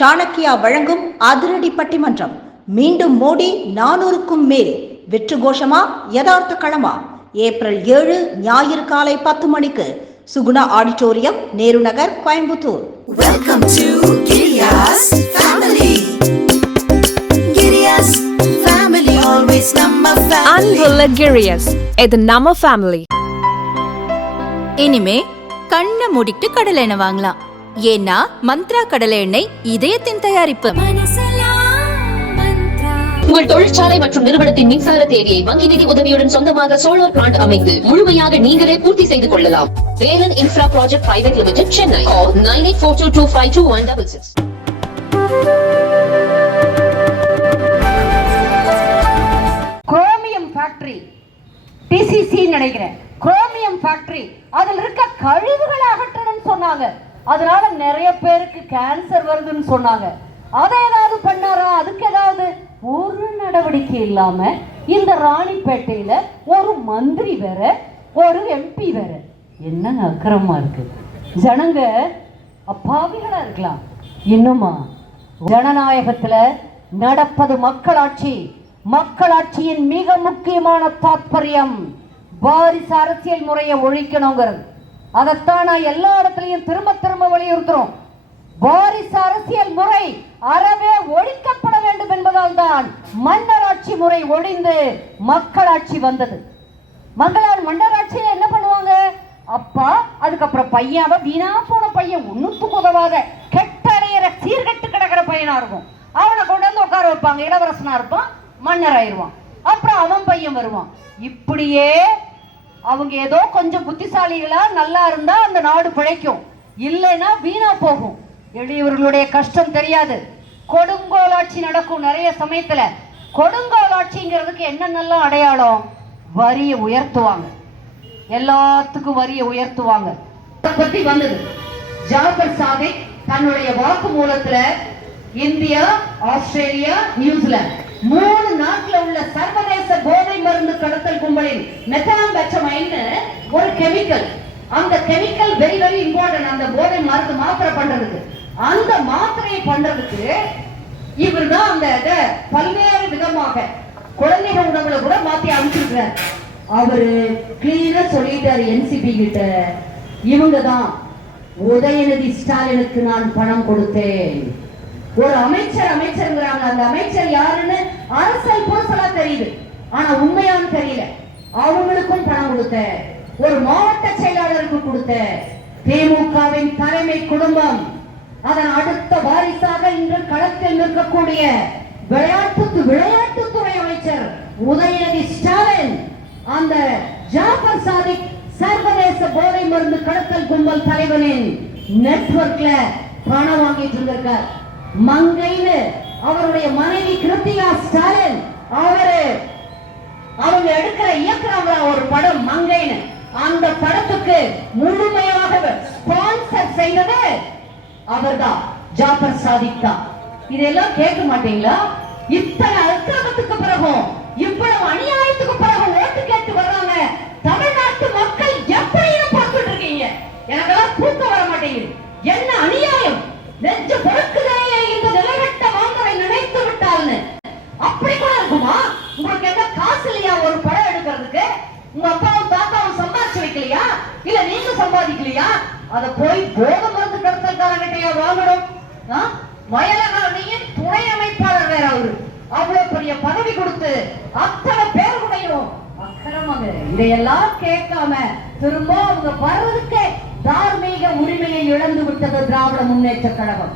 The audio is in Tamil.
சாணக்கியா வழங்கும் அதிரடி பட்டிமன்றம். மீண்டும் மோடி நானூறுக்கும் மேல். வெற்று கோஷமா? யதார்த்த களமா? ஏப்ரல் ஏழு ஞாயிறு காலை பத்து மணிக்கு. Suguna auditorium Nehru Nagar Coimbatore. Welcome to Giriya's family. Giriya's family, always number family. அன்புள்ள கிரியஸ் இது நம்ம ஃபேமிலி இனிமே கண்ணை மூடிட்டு கடலை எண்ணெய் வாங்கலாம். ஏன்னா மந்த்ரா கடலை எண்ணெய் இதயத்தின் தயாரிப்பு. உங்கள் தொழிற்சாலை மற்றும் நிறுவனத்தின் மின்சார தேவையை வங்கி நிதி உதவியுடன் சொந்தமாக சோலார் பிளான்ட் அமைத்து முழுமையாக நீங்களே பூர்த்தி செய்து கொள்ளலாம். Velan infra project private limited Chennai nine eight four two two five two one double six chromium factory TCC நினைக்கிறேன். குரோமியம் ஃபேக்டரி அதில் இருக்க கழிவுகளை அகற்றணும்னு சொன்னாங்க. அதனால நிறைய பேருக்கு கேன்சர் வருதுன்னு சொன்னாங்க. அதை ஏதாவது பண்ணாரா? அதுக்கு ஏதாவது ஒரு நடவடிக்கை இல்லாம இந்த ராணிப்பேட்டையில ஒரு மந்திரி வேற ஒரு எம்பி வேற. என்னங்க அக்கிரமா இருக்கு? ஜனங்க அப்பாவிகளா இருக்கலாம். இன்னுமா? ஜனநாயகத்துல நடப்பது மக்களாட்சி. மக்களாட்சியின் மிக முக்கியமான தாற்பயம் வாரிசு அரசியல் முறையை ஒழிக்கணுங்கிறது. அதைத்தான் நான் எல்லா இடத்துலையும் திரும்ப திரும்ப வலியுறுத்துறோம். வாரிசு அரசியல் முறை அறவே ஒழிக்கப்பட வேண்டும் என்பதால் தான் மன்னராட்சி முறை ஒழிந்து மக்களாட்சி வந்தது. மங்களார் மன்னராட்சியில என்ன பண்ணுவாங்க? அப்பா அதுக்கப்புறம் பையன் அவன் வீணா போன பையன் ஒண்ணுத்துக்கு உதவாத கெட்டடையிற சீர்கெட்டு கிடக்கிற பையனா இருக்கும். அவனை கொண்டு வந்து உட்கார வைப்பாங்க. இளவரசனா இருப்பான் மன்னர் ஆயிடுவான் அப்புறம் அவன் பையன் வருவான். இப்படியே அவங்க ஏதோ கொஞ்சம் புத்திசாலிகளா நல்லா இருந்தா அந்த நாடு பிழைக்கும். இல்லைன்னா வீணா போகும். எளியவர்களுடைய கஷ்டம் தெரியாது. கொடுங்கோலாட்சி நடக்கும் நிறைய சமயத்துல கொடுங்கோலாட்சிங்கிறதுக்கு என்னென்னலாம் அடையாளம்? வரியை உயர்த்துவாங்க. எல்லாத்துக்கும் வரியை உயர்த்துவாங்க. பத்தி வந்தது. ஜாபர் சாதிக் தன்னுடைய வாக்கு மூலத்துல இந்தியா ஆஸ்திரேலியா நியூசிலாந்து மூணு நாட்டுல உள்ள சர்வதேச கடத்தல் கும்பலின் ஒரு கெமிக்கல். அந்த கெமிக்கல் வெரி வெரி இம்பார்ட்டன்ட் அந்த போதை மருந்து மாத்திரை பண்றதுக்கு. அந்த மாத்திரையை பண்றதுக்கு இவர் தான் அந்த இதை பல்வேறு விதமாக குழந்தைகள் உணவுல கூட மாத்தி அனுப்பிச்சிருக்கிறார். அவரு கிளீனா சொல்லிட்டாரு என்சிபி கிட்ட. இவங்க தான் உதயநிதி ஸ்டாலினுக்கு நான் பணம் கொடுத்தேன். ஒரு அமைச்சர் அமைச்சருங்கிறாங்க. அந்த அமைச்சர் யாருன்னு அரசல் புரசலா தெரியுது. ஆனா உண்மையான்னு தெரியல. அவங்களுக்கும் பணம் கொடுத்த ஒரு மாவட்ட செயலாளருக்கு கொடுத்த திமுகவின் தலைமை குடும்பம் அதன் அடுத்த வாரிசாக இன்று களத்தில் நிற்கக்கூடிய விளையாட்டு விளையாட்டுத்துறை அமைச்சர் உதயநிதி ஸ்டாலின் அந்த ஜாஃபர் சாதிக் சர்வதேச போதை மருந்து கடத்தல் கும்பல் தலைவனின் நெட்வொர்க்ல பணம் வாங்கிட்டு இருந்திருக்கார். மங்கைன்னு அவருடைய மனைவி கிருத்திகா ஸ்டாலின் அவரு அவங்க எடுக்கிற இயக்குறாங்களா ஒரு படம் மங்கைன்னு. அந்த படத்துக்கு முழுமையாக ஸ்பான்சர் செய்தது அவர்தான் ஜாஃபர் சாதிக் தான். இதெல்லாம் கேட்க மாட்டீங்களா? இத்தனை அக்கிரமத்துக்கு பிறகும் சம்பாதிக்கலையா? அத போய் போத மருந்து கடத்தல்காரங்கிட்டையா வாங்கணும்? ஆ? துணை அமைப்பாளர் வேற அவரு. அவ்வளவு பெரிய பதவி கொடுத்து அத்தனை பேர் உடையும் அக்கிரமங்க. இதையெல்லாம் கேட்காம திரும்ப அவங்க வர்றதுக்கே தார்மீக உரிமையை இழந்து விட்டது திராவிட முன்னேற்ற கழகம்.